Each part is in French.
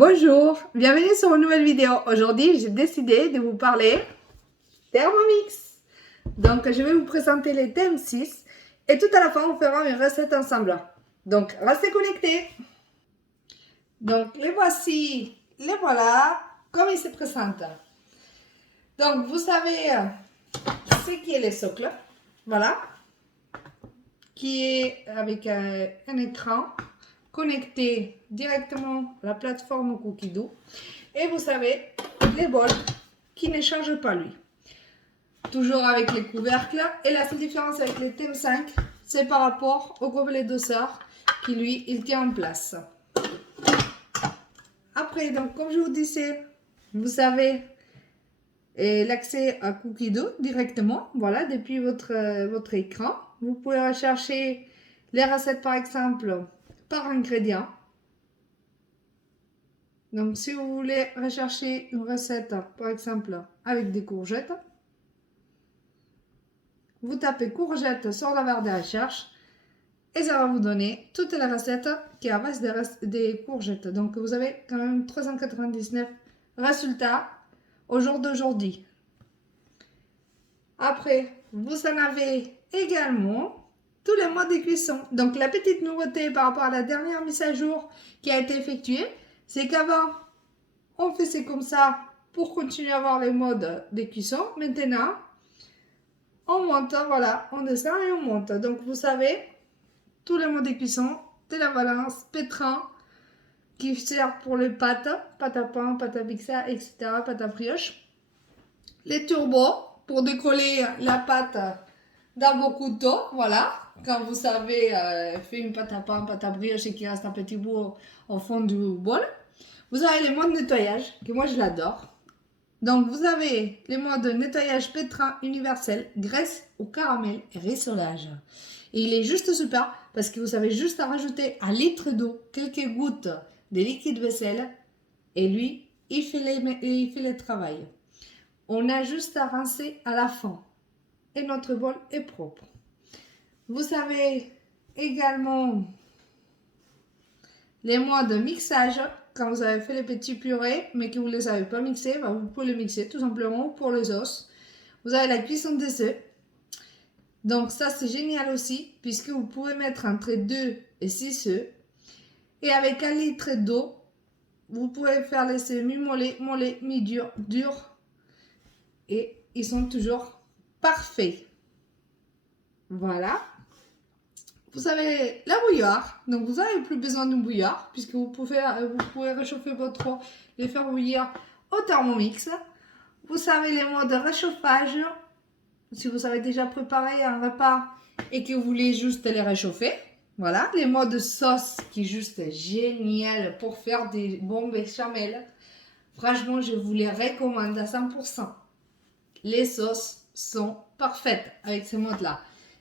Bonjour, bienvenue sur une nouvelle vidéo. Aujourd'hui, j'ai décidé de vous parler Thermomix. Donc, je vais vous présenter les thèmes 6 et tout à la fin, on fera une recette ensemble. Donc, restez connectés. Donc, les voici, les voilà, comme ils se présentent. Donc, vous savez ce qui est le socle, voilà, qui est avec un écran connecté directement à la plateforme Cookido. Et vous savez, les bols qui ne changent pas lui. Toujours avec les couvercles. Et la seule différence avec les TM5, c'est par rapport au gobelet dosseur qui lui, il tient en place. Après, donc, comme je vous disais, vous avez l'accès à Cookido directement, voilà, depuis votre écran. Vous pouvez rechercher les recettes, par exemple, par ingrédient. Donc, si vous voulez rechercher une recette, par exemple, avec des courgettes, vous tapez courgettes sur la barre de recherche et ça va vous donner toutes les recettes qui avancent des courgettes. Donc, vous avez quand même 399 résultats au jour d'aujourd'hui. Après, vous en avez également tous les modes de cuisson. Donc, la petite nouveauté par rapport à la dernière mise à jour qui a été effectuée, c'est qu'avant, on faisait comme ça pour continuer à avoir les modes de cuisson. Maintenant, on monte, voilà, on descend et on monte. Donc, vous savez, tous les modes de cuisson, de la balance, pétrin, qui sert pour les pâtes, pâte à pain, pâte à pizza, etc., pâte à brioche. Les turbos, pour décoller la pâte dans vos couteaux, voilà. Quand vous savez faire une pâte à pain, pâte à brioche et qu'il reste un petit bout au fond du bol. Vous avez les modes nettoyage, que moi je l'adore. Donc, vous avez les modes nettoyage pétrin universel, graisse au caramel et rissolage. Et il est juste super parce que vous savez juste à rajouter un litre d'eau, quelques gouttes de liquide vaisselle et lui, il fait le travail. On a juste à rincer à la fin et notre bol est propre. Vous avez également les modes mixage. Quand vous avez fait les petits purées, mais que vous ne les avez pas mixés, vous pouvez les mixer tout simplement pour les os. Vous avez la cuisson des œufs. Donc ça, c'est génial aussi, puisque vous pouvez mettre entre 2 et 6 œufs. Et avec 1 litre d'eau, vous pouvez faire les œufs mi-mollets, mollets, mi-durs, durs. Et ils sont toujours parfaits. Voilà. Vous avez la bouilloire, donc vous n'avez plus besoin d'une bouilloire puisque vous pouvez réchauffer votre eau et faire bouillir au Thermomix. Vous avez les modes de réchauffage, si vous avez déjà préparé un repas et que vous voulez juste les réchauffer. Voilà, les modes sauce qui est juste génial pour faire des bons béchamel. Franchement, je vous les recommande à 100%. Les sauces sont parfaites avec ces modes-là.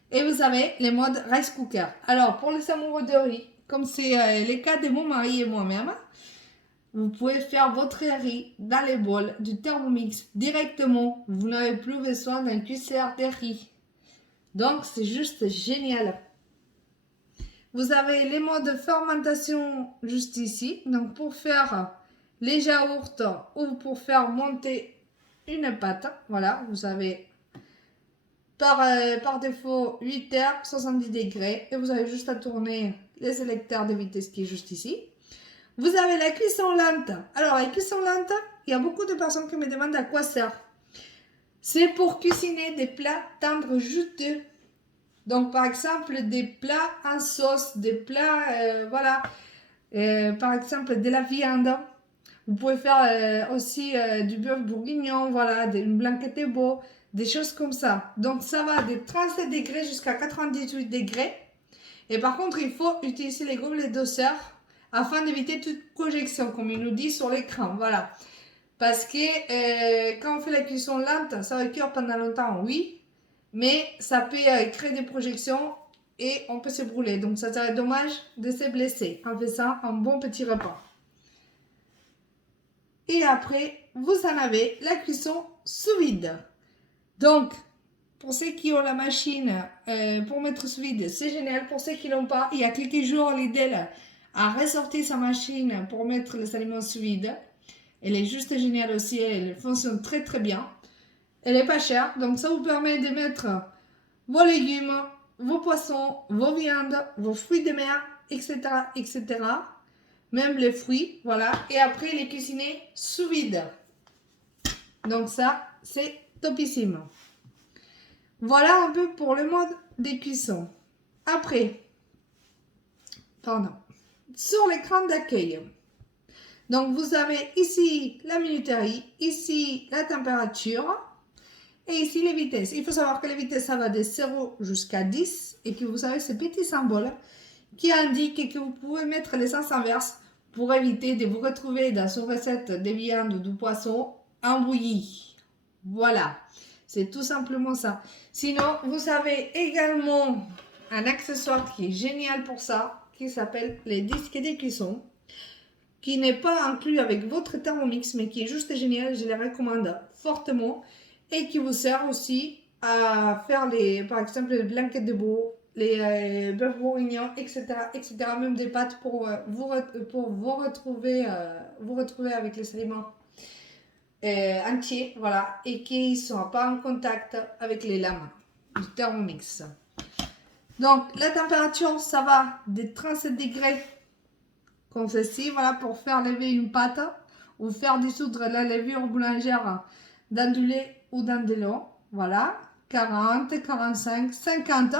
Et vous avez les modes rice cooker. Alors, pour les amoureux de riz, comme c'est le cas de mon mari et moi-même, vous pouvez faire votre riz dans les bols du Thermomix directement. Vous n'avez plus besoin d'un cuisseur de riz. Donc, c'est juste génial. Vous avez les modes de fermentation juste ici. Donc, pour faire les yaourts ou pour faire monter une pâte. Voilà, vous avez par défaut 8 heures, 70 degrés. Et vous avez juste à tourner les sélecteurs de vitesse qui est juste ici. Vous avez la cuisson lente. Alors, la cuisson lente, il y a beaucoup de personnes qui me demandent à quoi sert. C'est pour cuisiner des plats tendres juteux. Donc, par exemple, des plats en sauce, des plats, voilà. Par exemple, de la viande. Vous pouvez faire aussi du bœuf bourguignon, voilà, une blanquette de veau, des choses comme ça. Donc, ça va de 37 degrés jusqu'à 98 degrés. Et par contre, il faut utiliser les gobelets dosseur afin d'éviter toute projection, comme il nous dit sur l'écran. Voilà. Parce que quand on fait la cuisson lente, ça va cuire pendant longtemps, oui. Mais ça peut créer des projections et on peut se brûler. Donc, ça serait dommage de se blesser en faisant un bon petit repas. Et après, vous en avez la cuisson sous vide. Donc, pour ceux qui ont la machine pour mettre sous vide, c'est génial. Pour ceux qui l'ont pas, il y a quelques jours, Lidl a ressorti sa machine pour mettre les aliments sous vide. Elle est juste géniale aussi, elle fonctionne très très bien. Elle est pas chère, donc ça vous permet de mettre vos légumes, vos poissons, vos viandes, vos fruits de mer, etc., etc. Même les fruits, voilà. Et après, les cuisiner sous vide. Donc ça, c'est topissime. Voilà un peu pour le mode des cuissons. Après, pardon, sur l'écran d'accueil. Donc vous avez ici la minuterie, ici la température et ici les vitesses. Il faut savoir que les vitesses, ça va de 0 jusqu'à 10 et que vous avez ce petit symbole qui indique que vous pouvez mettre les sens inverses pour éviter de vous retrouver dans une recette de viande ou de poisson embouillie. Voilà, c'est tout simplement ça. Sinon, vous avez également un accessoire qui est génial pour ça, qui s'appelle les disques de cuisson, qui n'est pas inclus avec votre Thermomix, mais qui est juste génial, je les recommande fortement, et qui vous sert aussi à faire par exemple, les blanquettes de veau, les bœufs bourguignons, etc., etc., même des pâtes pour vous retrouver avec les aliments entiers, voilà, et qui ne sont pas en contact avec les lames du Thermomix. Donc, la température, ça va de 37 degrés comme ceci, voilà, pour faire lever une pâte ou faire dissoudre la levure boulangère dans du lait ou dans de l'eau. Voilà, 40, 45, 50.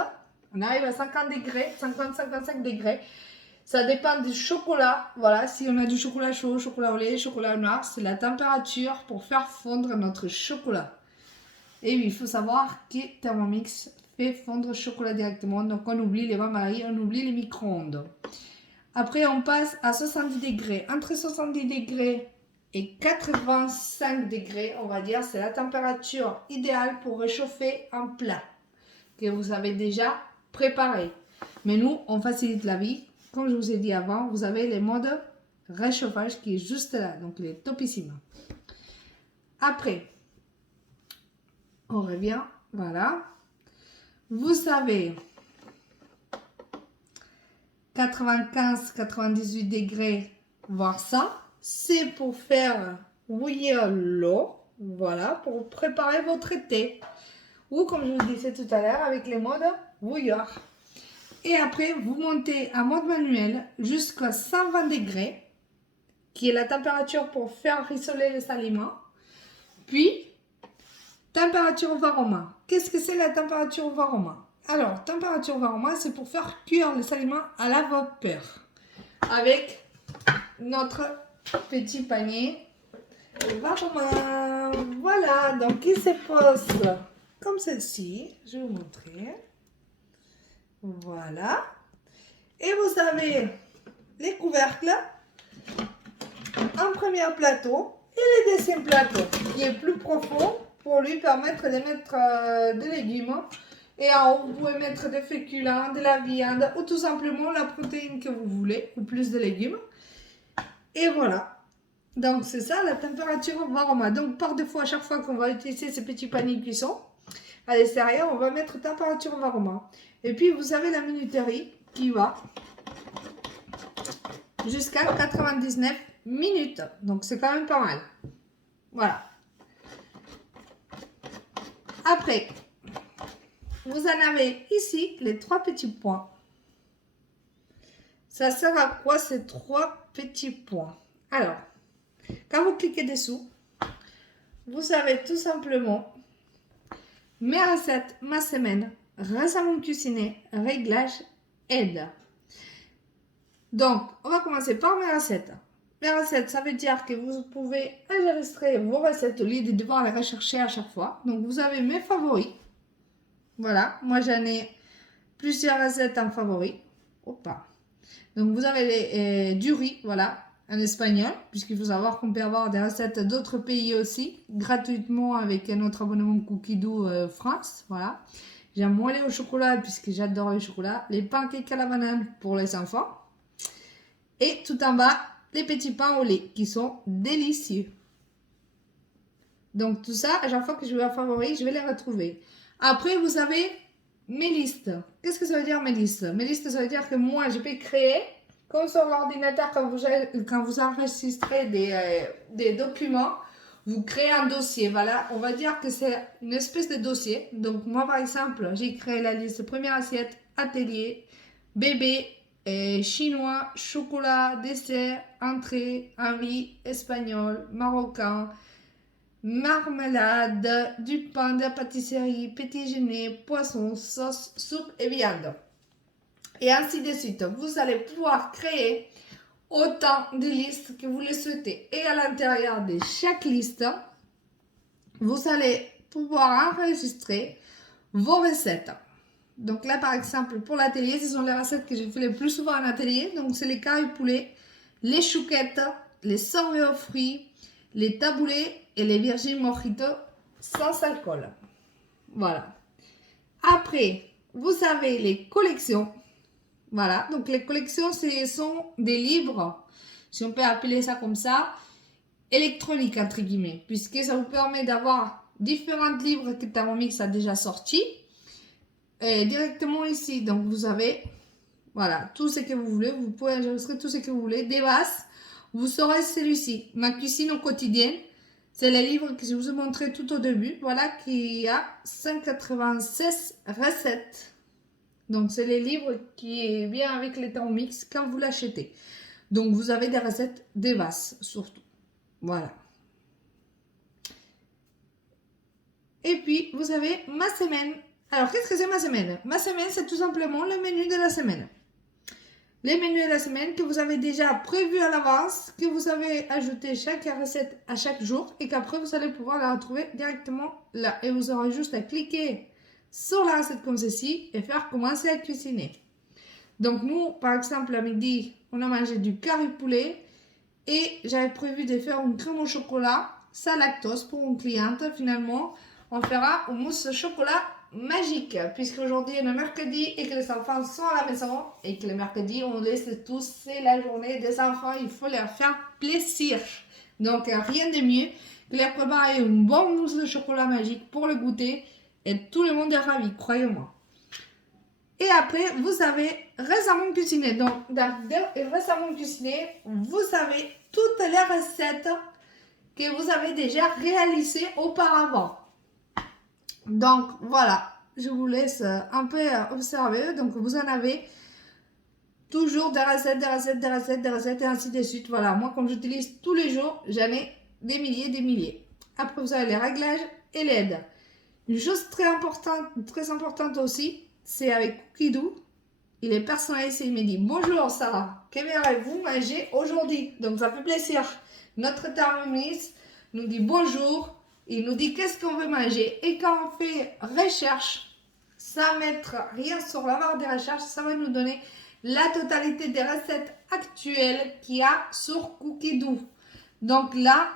On arrive à 50 degrés, 50, 55 degrés. Ça dépend du chocolat. Voilà, si on a du chocolat chaud, chocolat au lait, chocolat noir, c'est la température pour faire fondre notre chocolat. Et il faut savoir que Thermomix fait fondre le chocolat directement. Donc on oublie les bains-maries, on oublie les micro-ondes. Après, on passe à 70 degrés. Entre 70 degrés et 85 degrés, on va dire, c'est la température idéale pour réchauffer un plat que vous avez déjà préparé. Mais nous, on facilite la vie. Comme je vous ai dit avant, vous avez les modes réchauffage qui est juste là. Donc, il est topissime. Après, on revient. Voilà. Vous avez 95-98 degrés, voire 100. C'est pour faire bouillir l'eau. Voilà, pour préparer votre thé. Ou comme je vous disais tout à l'heure, avec les modes bouillard. Et après, vous montez en mode manuel jusqu'à 120 degrés, qui est la température pour faire rissoler les aliments. Puis, température varoma. Qu'est-ce que c'est la température varoma? Alors, température varoma, c'est pour faire cuire les aliments à la vapeur. Avec notre petit panier varoma. Voilà, donc il se pose comme celle-ci. Je vais vous montrer. Voilà. Et vous avez les couvercles, un premier plateau et le deuxième plateau qui est plus profond pour lui permettre de mettre des légumes. Et en haut, vous pouvez mettre des féculents, de la viande ou tout simplement la protéine que vous voulez ou plus de légumes. Et voilà. Donc c'est ça la température varoma. Donc par défaut, à chaque fois qu'on va utiliser ces petits paniers cuisson, à l'extérieur, on va mettre température varoma. Et puis vous avez la minuterie qui va jusqu'à 99 minutes. Donc c'est quand même pas mal. Voilà. Après, vous en avez ici les 3 petits points. Ça sert à quoi ces 3 petits points? Alors, quand vous cliquez dessous, vous avez tout simplement mes recettes, ma semaine, récemment cuisiné, réglage, aide. Donc, on va commencer par mes recettes. Mes recettes, ça veut dire que vous pouvez enregistrer vos recettes au lieu de devoir les rechercher à chaque fois. Donc, vous avez mes favoris. Voilà, moi j'en ai plusieurs recettes en favoris. Opa. Donc, vous avez du riz, voilà, en espagnol, puisqu'il faut savoir qu'on peut avoir des recettes d'autres pays aussi, gratuitement avec notre abonnement Cookidoo France, voilà. J'aime moins les au chocolat, puisque j'adore le chocolat. Les pancakes à la banane pour les enfants. Et tout en bas, les petits pains au lait, qui sont délicieux. Donc, tout ça, à chaque fois que je vais à favoris, je vais les retrouver. Après, vous avez mes listes. Qu'est-ce que ça veut dire mes listes? Mes listes, ça veut dire que moi, je peux créer comme sur l'ordinateur, quand vous enregistrez des documents, vous créez un dossier. Voilà, on va dire que c'est une espèce de dossier. Donc, moi, par exemple, j'ai créé la liste première assiette, atelier, bébé, chinois, chocolat, dessert, entrée, envie, espagnol, marocain, marmelade, du pain, de la pâtisserie, petit déjeuner, poisson, sauce, soupe et viande. Et ainsi de suite. Vous allez pouvoir créer autant de listes que vous le souhaitez. Et à l'intérieur de chaque liste, vous allez pouvoir enregistrer vos recettes. Donc là, par exemple, pour l'atelier, ce sont les recettes que je fais le plus souvent en atelier. Donc, c'est les carrés poulet, les chouquettes, les sorbets aux fruits, les taboulés et les virgin mojito sans alcool. Voilà. Après, vous avez les collections. Voilà. Donc, les collections, ce sont des livres, si on peut appeler ça comme ça, électroniques, entre guillemets, puisque ça vous permet d'avoir différents livres que Thermomix a déjà sortis. Directement ici, donc vous avez voilà tout ce que vous voulez, vous pouvez enregistrer tout ce que vous voulez, des bases, vous saurez celui-ci, ma cuisine au quotidien, c'est le livre que je vous ai montré tout au début, voilà, qui a 196 recettes, donc c'est le livre qui vient avec les Thermomix quand vous l'achetez, donc vous avez des recettes des bases surtout, voilà. Et puis vous avez ma semaine. Alors, qu'est-ce que c'est ma semaine? Ma semaine, c'est tout simplement le menu de la semaine. Les menus de la semaine que vous avez déjà prévus à l'avance, que vous avez ajouté chaque recette à chaque jour et qu'après, vous allez pouvoir la retrouver directement là. Et vous aurez juste à cliquer sur la recette comme ceci et faire commencer à cuisiner. Donc, nous, par exemple, à midi, on a mangé du curry poulet et j'avais prévu de faire une crème au chocolat sans lactose pour une cliente. Finalement, on fera une mousse au chocolat magique, puisqu'aujourd'hui on est mercredi et que les enfants sont à la maison et que le mercredi on laisse tous, c'est la journée des enfants, il faut leur faire plaisir. Donc rien de mieux que leur préparer une bonne mousse de chocolat magique pour le goûter et tout le monde est ravi, croyez-moi. Et après, vous avez récemment cuisiné. Donc, dans récemment cuisiné, vous avez toutes les recettes que vous avez déjà réalisées auparavant. Donc, voilà, je vous laisse un peu observer. Donc, vous en avez toujours des recettes, des recettes, des recettes, des recettes et ainsi de suite. Voilà, moi, comme j'utilise tous les jours, j'en ai des milliers, des milliers. Après, vous avez les réglages et l'aide. Une chose très importante aussi, c'est avec Cookidoo. Il est personnalisé, il me dit « Bonjour Sarah, qu'aimeriez-vous manger aujourd'hui ?» Donc, ça fait plaisir. Notre Thermomix nous dit « Bonjour ». Il nous dit qu'est-ce qu'on veut manger. Et quand on fait recherche, sans mettre rien sur la barre des recherches, ça va nous donner la totalité des recettes actuelles qu'il y a sur Cookidoo. Donc là,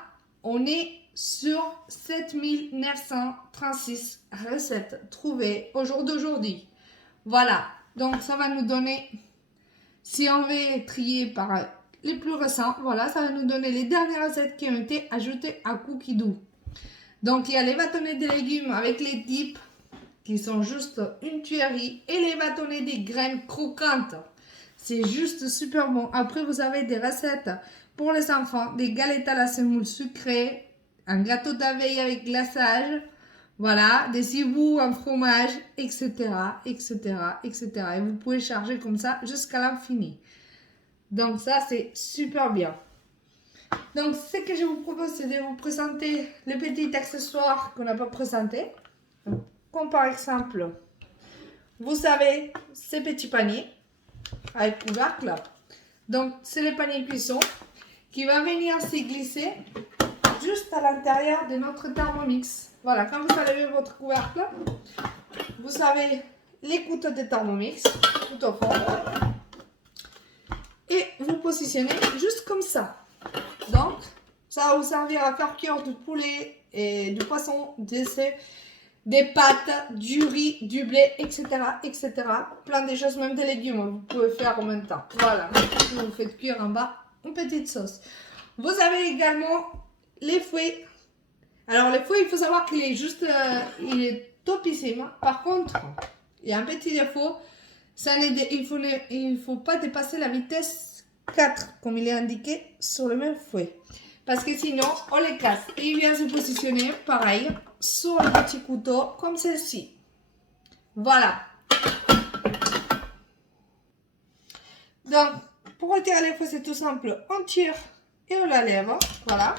on est sur 7936 recettes trouvées au jour d'aujourd'hui. Voilà, donc ça va nous donner, si on veut trier par les plus récents, voilà, ça va nous donner les dernières recettes qui ont été ajoutées à Cookidoo. Donc, il y a les bâtonnets de légumes avec les dips qui sont juste une tuerie et les bâtonnets des graines croquantes. C'est juste super bon. Après, vous avez des recettes pour les enfants, des galettes à la semoule sucrée, un gâteau d'aveille avec glaçage, voilà, des cibous en fromage, etc., etc., etc. Et vous pouvez charger comme ça jusqu'à l'infini. Donc, ça, c'est super bien. Donc, ce que je vous propose, c'est de vous présenter les petits accessoires qu'on n'a pas présentés. Comme par exemple, vous avez ces petits paniers avec couvercle. Donc, c'est le panier cuisson qui va venir se glisser juste à l'intérieur de notre Thermomix. Voilà, quand vous allez votre couvercle, vous avez les couteaux de Thermomix tout au fond. Et vous positionnez juste comme ça. Donc, ça va vous servir à faire cuire du poulet et du poisson, des pâtes, du riz, du blé, etc., etc. Plein de choses, même des légumes, vous pouvez faire en même temps. Voilà, vous faites cuire en bas une petite sauce. Vous avez également les fouets. Alors, les fouets, il faut savoir qu'il est juste, il est topissime. Par contre, il y a un petit défaut, il ne faut pas dépasser la vitesse 4 comme il est indiqué sur le même fouet. Parce que sinon, on les casse. Et il vient se positionner pareil sur le petit couteau comme ceci. Voilà. Donc, pour retirer les fouets, c'est tout simple. On tire et on la lève. Voilà.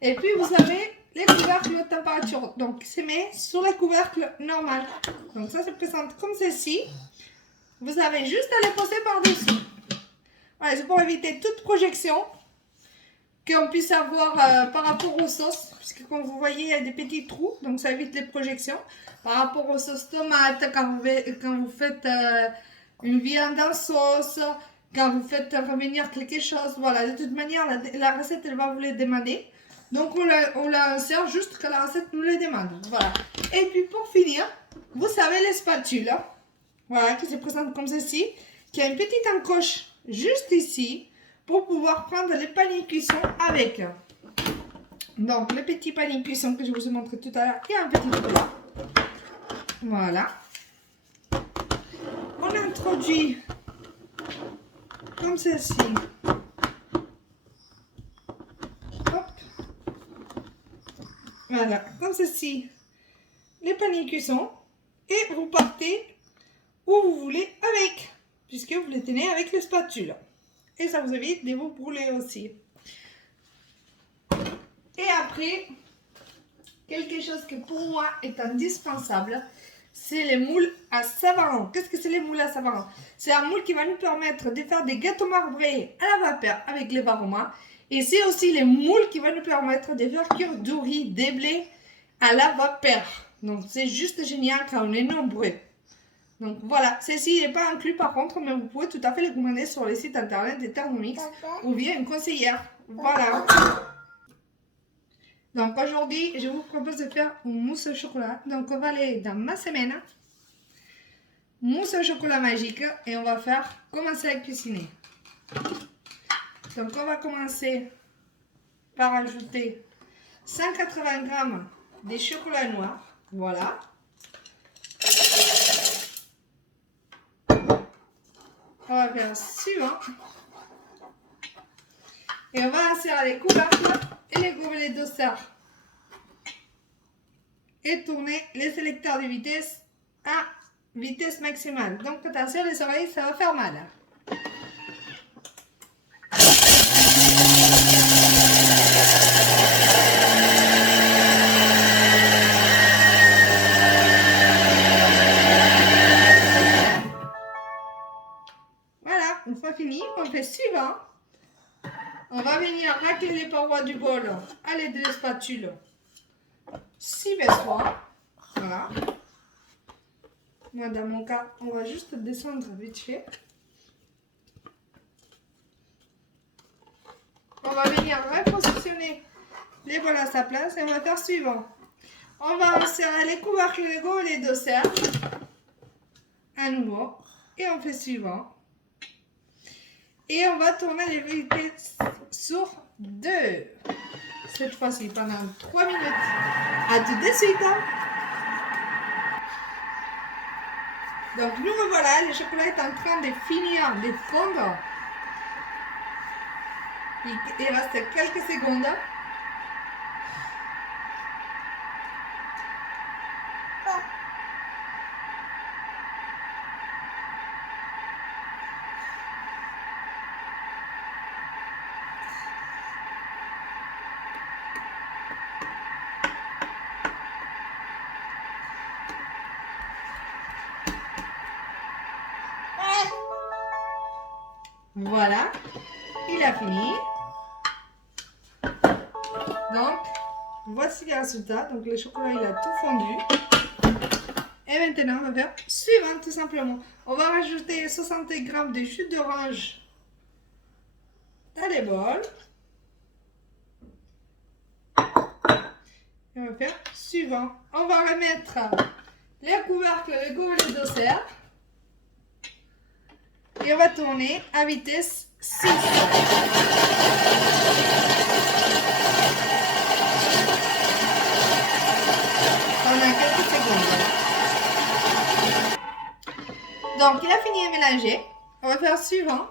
Et puis, vous avez les couvercles de température. Donc, c'est mis sur les couvercles normaux. Donc, ça se présente comme ceci. Vous avez juste à les poser par-dessus. Voilà, c'est pour éviter toute projection qu'on puisse avoir par rapport aux sauces. Puisque comme vous voyez, il y a des petits trous. Donc, ça évite les projections. Par rapport aux sauces tomates, quand vous faites une viande en sauce, quand vous faites revenir quelque chose. Voilà, de toute manière, la recette, elle va vous les demander. Donc, on la insère juste quand la recette nous les demande. Voilà. Et puis, pour finir, vous savez les spatules. Voilà, qui se présentent comme ceci. Qui a une petite encoche juste ici pour pouvoir prendre les paniers cuisson avec. Donc, le petit panier cuisson que je vous ai montré tout à l'heure, il y a un petit trou là. Voilà. On introduit comme ceci. Hop. Voilà, comme ceci. Les paniers cuisson. Et vous partez où vous voulez avec. Puisque vous les tenez avec les spatules. Et ça vous évite de vous brûler aussi. Et après, quelque chose que pour moi est indispensable, c'est les moules à Savarin. Qu'est-ce que c'est les moules à Savarin? C'est un moule qui va nous permettre de faire des gâteaux marbrés à la vapeur avec les aromas. Et c'est aussi les moules qui vont nous permettre de faire cuire du riz, des blés à la vapeur. Donc c'est juste génial quand on est nombreux. Donc voilà, ceci n'est pas inclus par contre, mais vous pouvez tout à fait les commander sur les sites internet des Thermomix ou via une conseillère. Voilà. Donc aujourd'hui, je vous propose de faire une mousse au chocolat. Donc on va aller dans ma semaine. Mousse au chocolat magique et on va commencer à cuisiner. Donc on va commencer par ajouter 180 g de chocolat noir. Voilà. On va faire suivant. Et on va insérer les couvercles et les gobelets d'ossard. Et tourner les sélecteurs de vitesse à vitesse maximale. Donc attention les oreilles, ça va faire mal. Voilà, une fois fini, on fait suivant. On va venir racler les parois du bol à l'aide de la spatule. 6 fois. Voilà. Moi, dans mon cas, on va juste descendre vite fait. On va venir repositionner les bols à sa place et on va faire suivant. On va insérer les couvercles, les gobelets d'ossard. À nouveau. Et on fait suivant. Et on va tourner les vitesses sur 2. Cette fois-ci pendant 3 minutes. À tout de suite. Donc nous revoilà, le chocolat est en train de finir de fondre. Il reste quelques secondes. Voilà, il a fini. Donc, voici les résultats. Donc, le chocolat, il a tout fondu. Et maintenant, on va faire suivant, tout simplement. On va rajouter 60 g de jus d'orange dans les bols. Et on va faire suivant. On va remettre les couvercles, les gobelets d'ossard. Et on va tourner à vitesse 6. Pendant quelques secondes. Donc, il a fini de mélanger. On va faire suivant.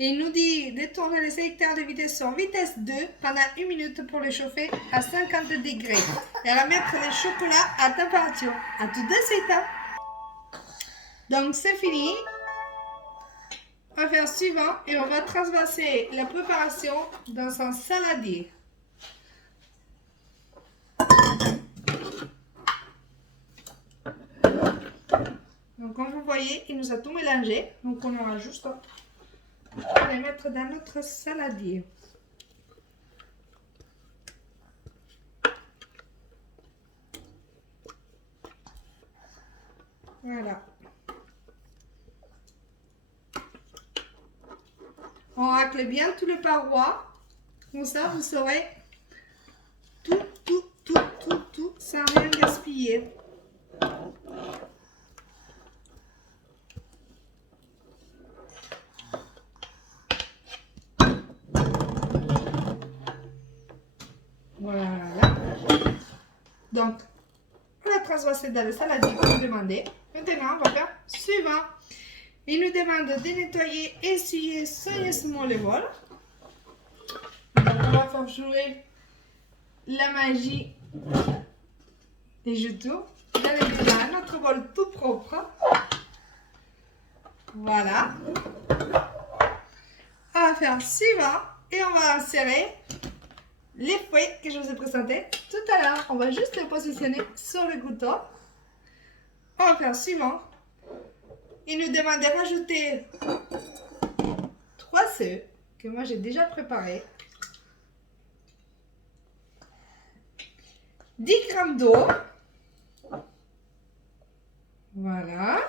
Et il nous dit de tourner le sélecteur de vitesse sur vitesse 2 pendant 1 minute pour le chauffer à 50 degrés. Et on va mettre le chocolat à température. À tout de suite. Donc c'est fini. On va faire suivant et on va transverser la préparation dans un saladier. Donc comme vous voyez, il nous a tout mélangé. Donc on aura juste à les mettre dans notre saladier. Voilà. On racle bien tous les parois. Comme ça, vous saurez tout sans rien gaspiller. Voilà. Donc, on a transversé dans le saladier comme demandé. Maintenant, on va faire suivant. Il nous demande de nettoyer et essuyer soigneusement le bol. Donc, on va faire jouer la magie et je tourne. Là, on a notre bol tout propre. Voilà. On va faire suivant et on va insérer les fruits que je vous ai présentés tout à l'heure. On va juste les positionner sur le couteau. On va faire suivant. Il nous demande de rajouter 3 œufs que moi j'ai déjà préparés. 10 g d'eau. Voilà.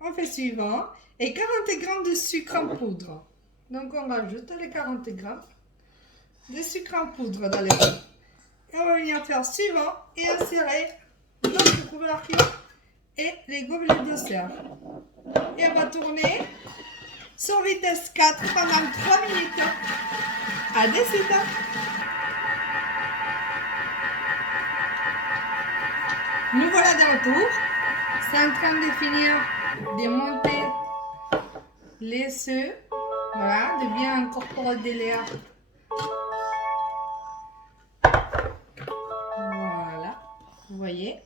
On fait suivant. Et 40 g de sucre en poudre. Donc on rajoute les 40 g de sucre en poudre dans les bols. Et on va venir faire suivant et insérer notre couverture et les gobelets de serre. Et on va tourner sur vitesse 4 pendant 3 minutes. À de suite. Nous voilà de retour. C'est en train de finir de monter les œufs. Voilà, de bien incorporer de l'air. Voilà, vous voyez.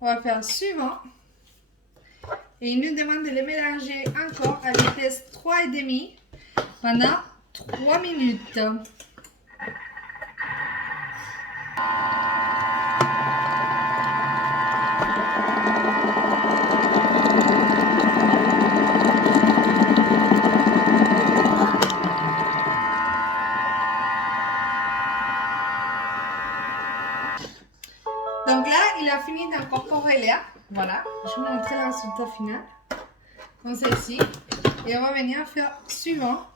On va faire suivant. Et il nous demande de les mélanger encore à vitesse 3,5 pendant 3 minutes. Donc là, il a fini d'incorporer l'air. Voilà, je vais vous montrer le résultat final. Comme ceci. Et on va venir faire suivant.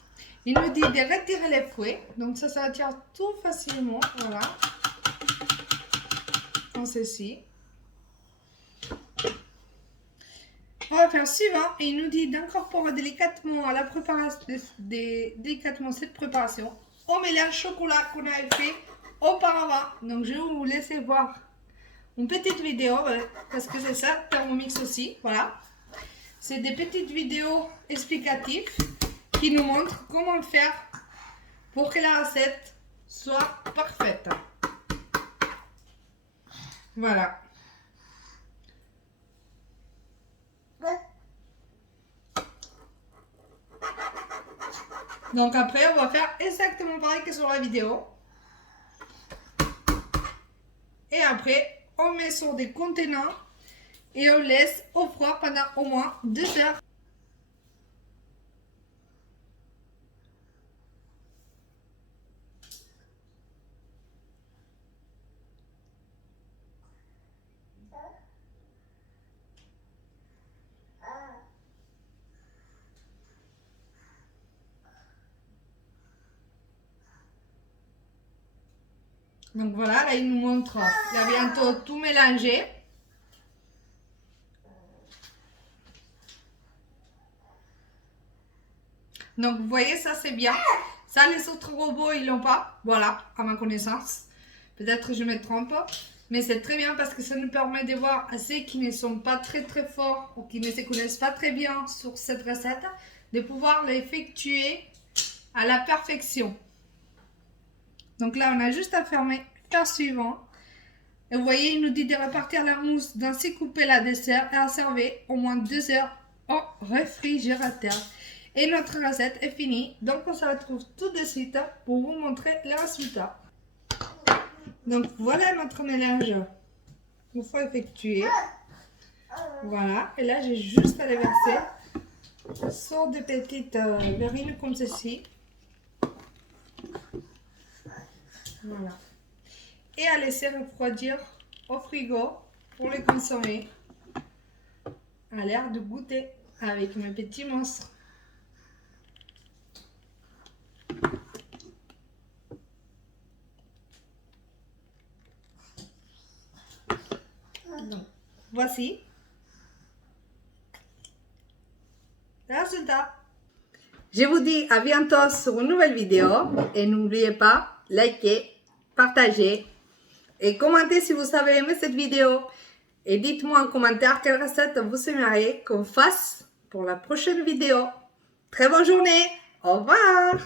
Il nous dit de retirer les fruits. Donc ça retire tout facilement. Voilà. Comme ceci. On va faire suivant. Et il nous dit d'incorporer délicatement à la préparation, délicatement cette préparation au mélange chocolat qu'on avait fait auparavant. Donc je vais vous laisser voir une petite vidéo parce que c'est ça, Thermomix aussi. Voilà. C'est des petites vidéos explicatives qui nous montrent comment faire pour que la recette soit parfaite. Voilà. Donc après, on va faire exactement pareil que sur la vidéo. Et après, on met sur des contenants et on laisse au froid pendant au moins 2 heures. Donc voilà, là il nous montre, il a bientôt tout mélangé. Donc vous voyez, ça c'est bien. Ça les autres robots ils l'ont pas. Voilà, à ma connaissance. Peut-être je me trompe. Mais c'est très bien parce que ça nous permet de voir à ceux qui ne sont pas très forts ou qui ne se connaissent pas très bien sur cette recette, de pouvoir l'effectuer à la perfection. Donc là, on a juste à faire suivant. Et vous voyez, il nous dit de repartir la mousse, d'ainsi couper la dessert et à servir au moins 2 heures au réfrigérateur. Et notre recette est finie. Donc on se retrouve tout de suite pour vous montrer le résultat. Donc voilà notre mélange. Il faut effectuer. Voilà. Et là, j'ai juste à les verser sur des petites verrines comme ceci. Voilà. Et à laisser refroidir au frigo pour les consommer à l'heure de goûter avec mes petits monstres. Donc, voici le résultat. Je vous dis à bientôt sur une nouvelle vidéo et n'oubliez pas, likez, partagez et commentez si vous avez aimé cette vidéo. Et dites-moi en commentaire quelle recette vous aimeriez qu'on fasse pour la prochaine vidéo. Très bonne journée, au revoir.